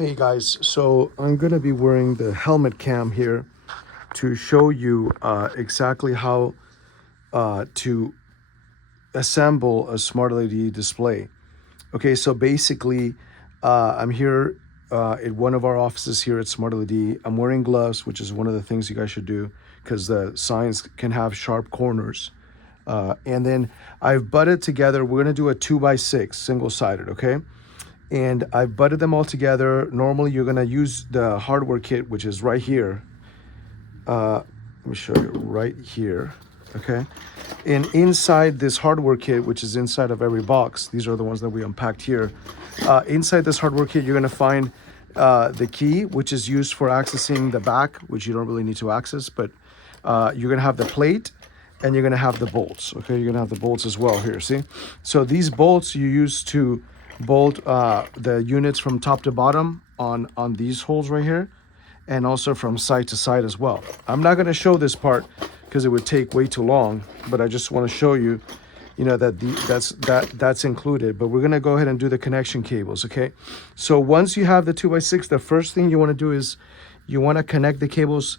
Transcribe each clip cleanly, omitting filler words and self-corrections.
Hey guys, so I'm going to be wearing the helmet cam here to show you exactly how to assemble a smart LED display. Okay, so basically, I'm here at one of our offices here at Smart LED. I'm wearing gloves, which is one of the things you guys should do because the signs can have sharp corners. And then I've butted together, we're going to do a 2x6 single-sided, okay? And I've butted them all together. Normally, you're going to use the hardware kit, which is right here. Let me show you right here, okay? And inside this hardware kit, which is inside of every box, these are the ones that we unpacked here. Inside this hardware kit, you're going to find the key, which is used for accessing the back, which you don't really need to access, but you're going to have the plate and you're going to have the bolts, okay? You're going to have the bolts as well here, see? So these bolts you use to bolt the units from top to bottom on these holes right here, and also from side to side as well. I'm not going to show this part because it would take way too long, but I just want to show you, that that's included. But we're going to go ahead and do the connection cables, okay? So once you have the 2x6, the first thing you want to do is you want to connect the cables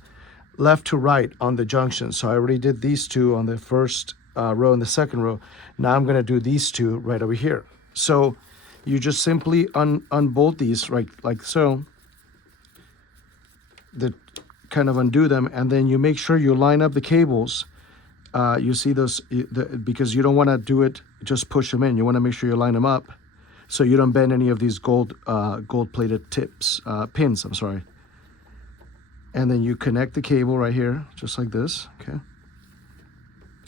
left to right on the junction. So I already did these two on the first row and the second row. Now I'm going to do these two right over here. So you just simply unbolt these right like so. Kind of undo them, and then you make sure you line up the cables. You see those because you don't want to do it just push them in. You want to make sure you line them up so you don't bend any of these gold plated pins. I'm sorry. And then you connect the cable right here, just like this. Okay.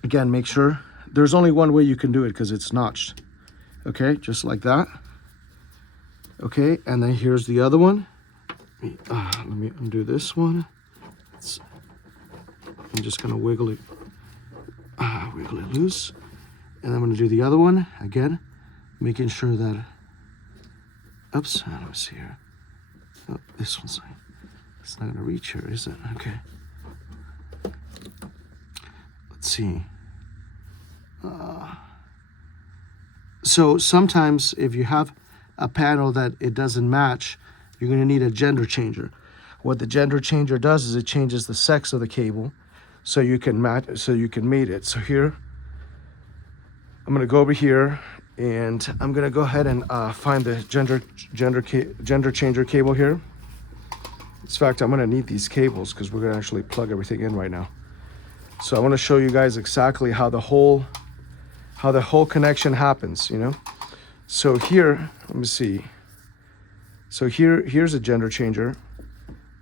Again, make sure there's only one way you can do it because it's notched. Okay, just like that. Okay, and then here's the other one. Let me undo this one. I'm just gonna wiggle it loose, and I'm gonna do the other one again, making sure that. Oops, let me see here. Oh, this one's it's not gonna reach here, is it? Okay. Let's see. So sometimes if you have a panel that it doesn't match, you're going to need a gender changer. What the gender changer does is it changes the sex of the cable so you can mate it. So here, I'm going to go over here and I'm going to go ahead and find the gender changer cable here. In fact, I'm going to need these cables because we're going to actually plug everything in right now. So I want to show you guys exactly how the whole connection happens, So here, let me see. So here's a gender changer.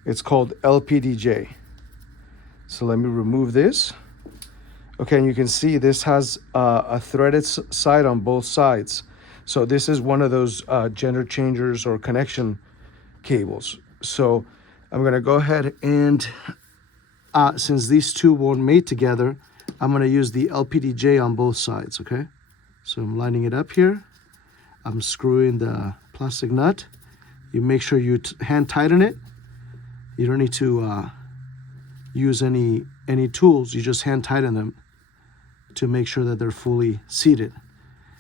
It's called LPDJ. So let me remove this. Okay, and you can see this has a threaded side on both sides. So this is one of those gender changers or connection cables. So I'm gonna go ahead and, since these two won't mate together, I'm gonna use the LPDJ on both sides, okay? So I'm lining it up here. I'm screwing the plastic nut. You make sure you hand tighten it. You don't need to use any tools. You just hand tighten them to make sure that they're fully seated.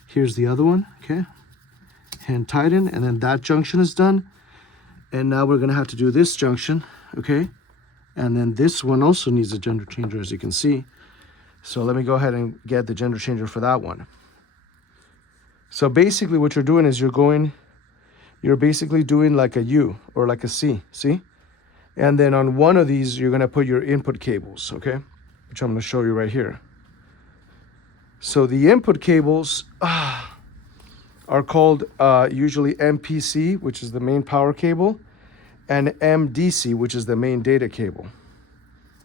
Here's the other one, okay? Hand tighten, and then that junction is done. And now we're gonna have to do this junction, okay? And then this one also needs a gender changer, as you can see. So let me go ahead and get the gender changer for that one. So basically what you're doing is you're basically doing like a U or like a C, see? And then on one of these, you're gonna put your input cables, okay? Which I'm gonna show you right here. So the input cables are called usually MPC, which is the main power cable, and MDC, which is the main data cable.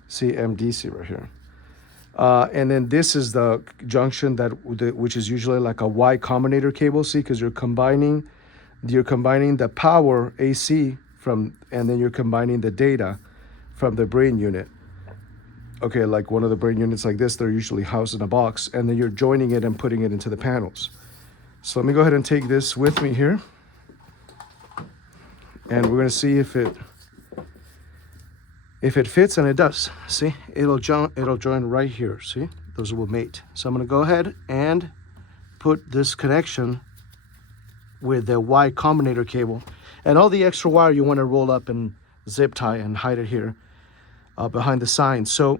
See, MDC right here. And then this is the junction which is usually like a Y combinator cable, see, because you're combining the power AC and then you're combining the data from the brain unit. Okay, like one of the brain units like this, they're usually housed in a box, and then you're joining it and putting it into the panels. So let me go ahead and take this with me here, and we're gonna see if it fits, and it does. See, it'll join right here. See, those will mate. So I'm gonna go ahead and put this connection with the Y combinator cable. And all the extra wire you want to roll up and zip tie and hide it here behind the sign. So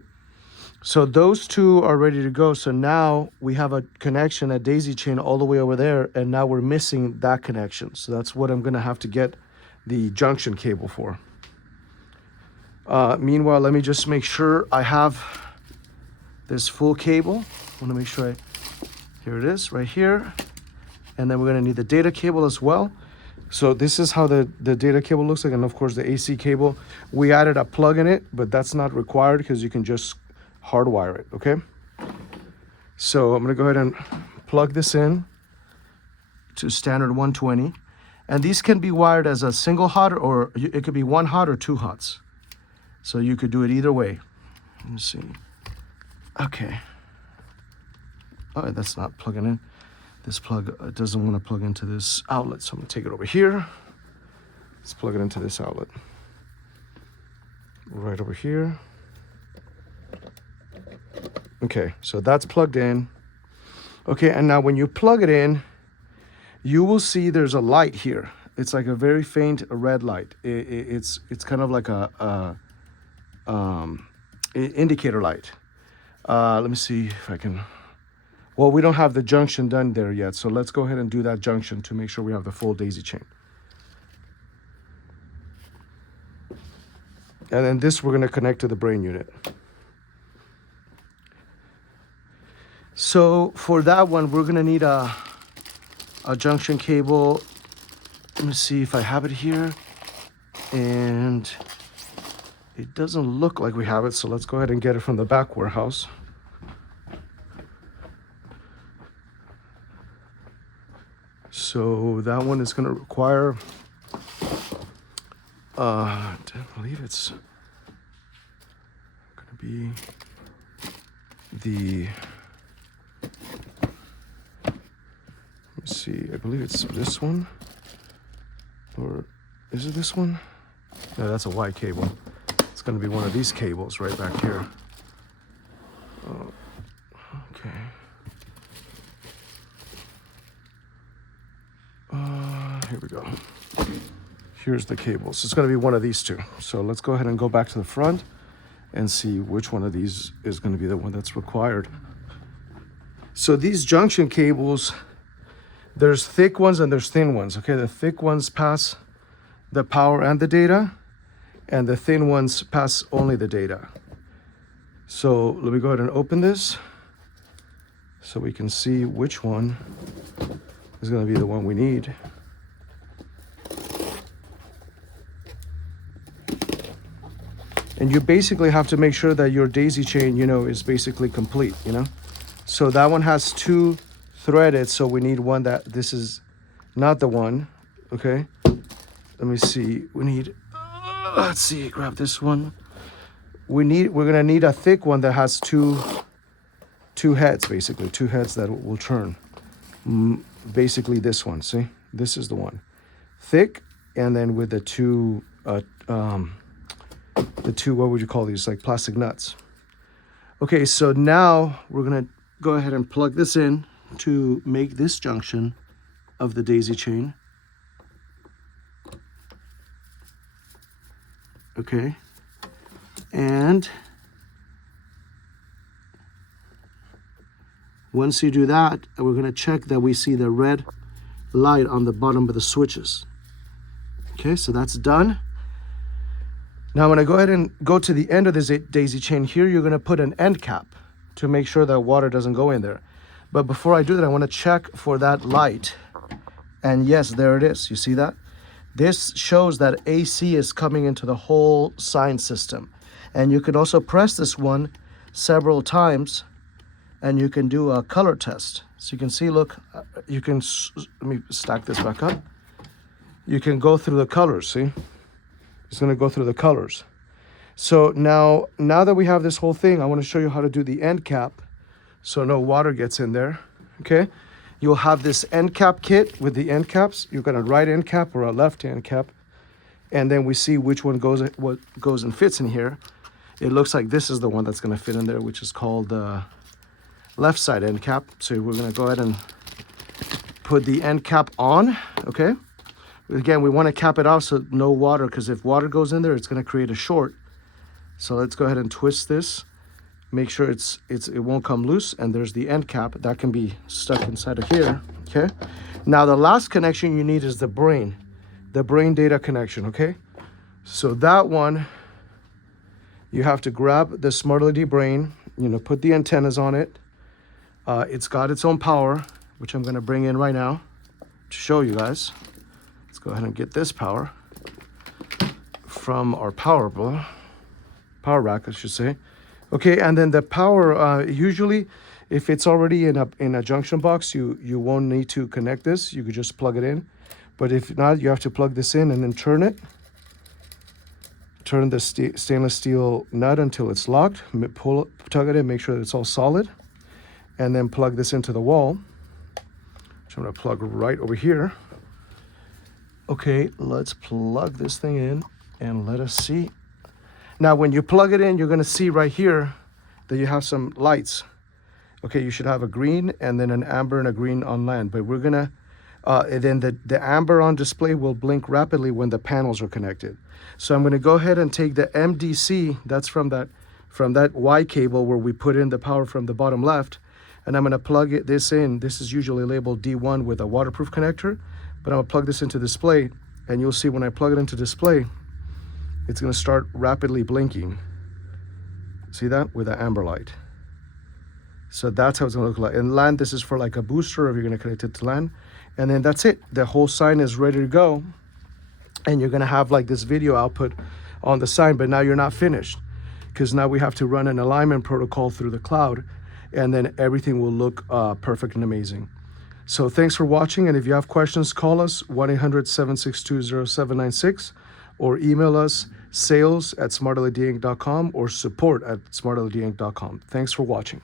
those two are ready to go. So now we have a connection, a daisy chain all the way over there, and now we're missing that connection. So that's what I'm gonna have to get the junction cable for. Meanwhile, let me just make sure I have this full cable. I wanna make sure here it is, right here. And then we're gonna need the data cable as well. So this is how the data cable looks like, and of course the AC cable. We added a plug in it, but that's not required because you can just hardwire it, okay? So I'm gonna go ahead and plug this in to standard 120. And these can be wired as a single hot, or it could be one hot or two hots. So you could do it either way. Let me see. Okay. Oh, that's not plugging in. This plug doesn't want to plug into this outlet, so I'm gonna take it over here. Let's plug it into this outlet. Right over here. Okay, so that's plugged in. Okay, and now when you plug it in, you will see there's a light here. It's like a very faint red light. It's kind of like a indicator light. Let me see if I can. Well, we don't have the junction done there yet, so let's go ahead and do that junction to make sure we have the full daisy chain. And then this we're gonna connect to the brain unit. So for that one, we're gonna need a junction cable. Let me see if I have it here. And it doesn't look like we have it, so let's go ahead and get it from the back warehouse. So that one is going to require, I believe it's going to be the, let me see, I believe it's this one, or is it this one? No, that's a Y cable. It's going to be one of these cables right back here. Oh, okay. Here we go. Here's the cables. It's going to be one of these two. So let's go ahead and go back to the front and see which one of these is going to be the one that's required. So these junction cables, there's thick ones and there's thin ones. Okay, the thick ones pass the power and the data, and the thin ones pass only the data. So let me go ahead and open this so we can see which one is going to be the one we need. And you basically have to make sure that your daisy chain, is basically complete, So that one has two threaded, so we need one this is not the one, okay? Let me see, we need, let's see, grab this one. We're gonna need a thick one that has two heads, basically, two heads that will turn. Basically this one, see? This is the one. Thick, and then with the two, what would you call these, like plastic nuts. Okay, so now we're gonna go ahead and plug this in to make this junction of the daisy chain. Okay, and once you do that, we're gonna check that we see the red light on the bottom of the switches. Okay, so that's done. Now I'm gonna go ahead and go to the end of this daisy chain here. You're gonna put an end cap to make sure that water doesn't go in there. But before I do that, I wanna check for that light. And yes, there it is, you see that? This shows that AC is coming into the whole sign system. And you can also press this one several times and you can do a color test. So you can see, look, let me stack this back up. You can go through the colors, see? It's gonna go through the colors. So now that we have this whole thing, I wanna show you how to do the end cap so no water gets in there, okay? You'll have this end cap kit with the end caps. You've got a right end cap or a left end cap. And then we see which one what goes and fits in here. It looks like this is the one that's gonna fit in there, which is called the left side end cap. So we're gonna go ahead and put the end cap on, okay? Again, we want to cap it off so no water, because if water goes in there, it's going to create a short. So let's go ahead and twist this. Make sure it won't come loose, and there's the end cap that can be stuck inside of here. Okay. Now the last connection you need is the brain data connection. Okay. So that one, you have to grab the Smart LED brain, put the antennas on it. It's got its own power, which I'm going to bring in right now to show you guys. Let's go ahead and get this power from our power rack, I should say. Okay, and then the power, usually if it's already in a junction box, you won't need to connect this. You could just plug it in. But if not, you have to plug this in and then turn it. Turn the stainless steel nut until it's locked. Tug it in, make sure that it's all solid. And then plug this into the wall, which I'm gonna plug right over here. Okay, let's plug this thing in and let us see. Now, when you plug it in, you're gonna see right here that you have some lights. Okay, you should have a green and then an amber and a green on land, but we're gonna, and then the amber on display will blink rapidly when the panels are connected. So I'm gonna go ahead and take the MDC, that's from that Y cable where we put in the power from the bottom left, and I'm gonna plug this in. This is usually labeled D1 with a waterproof connector, but I'm gonna plug this into display, and you'll see when I plug it into display, it's gonna start rapidly blinking. See that? With the amber light. So that's how it's gonna look like. And LAN, this is for like a booster if you're gonna connect it to LAN. And then that's it. The whole sign is ready to go. And you're gonna have like this video output on the sign, but now you're not finished, because now we have to run an alignment protocol through the cloud, and then everything will look perfect and amazing. So thanks for watching, and if you have questions, call us 1-800-762-0796 or email us sales@smartledinc.com or support@smartledinc.com. Thanks for watching.